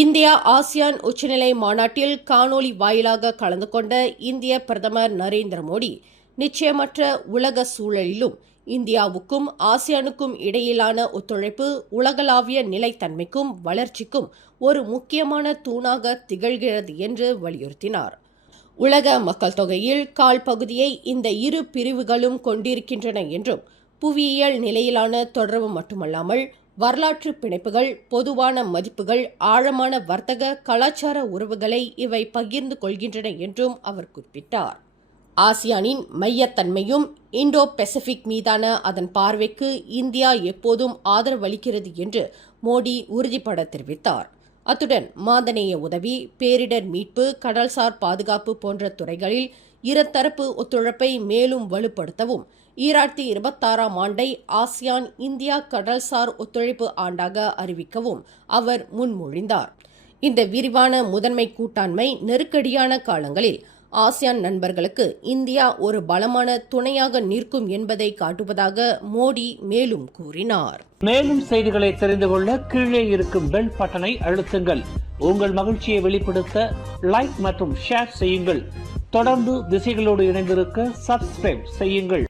India ASEAN உச்சநிலை மாநாட்டில் காணொலி வாயிலாக கலந்து கொண்ட இந்திய பிரதமர் நரேந்திர மோடி, நிச்சயமற்ற உலக சூழலிலும் இந்தியாவுக்கும் ஆசியானுக்கும் இடையிலான ஒத்துழைப்பு உலகளாவிய நிலைத்தன்மைக்கும் வளர்ச்சிக்கும் ஒரு முக்கியமான தூணாக திகழ்கிறது என்று வலியுறுத்தினார். உலக மக்கள் தொகையில் கால் பகுதியை இந்த இரு பிரிவுகளும் கொண்டிருக்கின்றன என்றும், புவியியல் நிலையிலான தொடர்பு மட்டுமல்லாமல் வரலாற்று பிணைப்புகள், பொதுவான மதிப்புகள், ஆழமான வர்த்தக கலாச்சார உறவுகளை இவை பகிர்ந்து கொள்கின்றன என்றும் அவர் குறிப்பிட்டார். ஆசியானின் மையத்தன்மையும் இண்டோ பசிபிக் மீதான அதன் பார்வைக்கு இந்தியா எப்போதும் ஆதரவளிக்கிறது என்று மோடி உறுதிபட தெரிவித்தார். அத்துடன் மாந்தநேய உதவி, பேரிடர் மீட்பு, கடல்சார் பாதுகாப்பு போன்ற துறைகளில் இருதரப்பு ஒத்துழைப்பை மேலும் வலுப்படுத்தவும் 2026ஆம் ஆண்டை ஆசியான் இந்தியா கடல்சார் ஒத்துழைப்பு ஆண்டாக அறிவிக்கவும் அவர் முன்மொழிந்தார். இந்த விரிவான முதன்மை கூட்டாண்மை நெருக்கடியான காலங்களில் ஆசியான் நண்பர்களுக்கு இந்தியா ஒரு பலமான துணையாக நிற்கும் என்பதை காட்டுவதாக மோடி மேலும் கூறினார். மேலும் செய்திகளை தெரிந்து கொள்ள கீழே இருக்கும் பெல் பட்டனை அழுத்துங்கள். உங்கள் மகிழ்ச்சியை வெளிப்படுத்த லைக் மற்றும் ஷேர் செய்யுங்கள். தொடர்ந்து திசைகளோடு இணைந்திருக்க சப்ஸ்கிரைப் செய்யுங்கள்.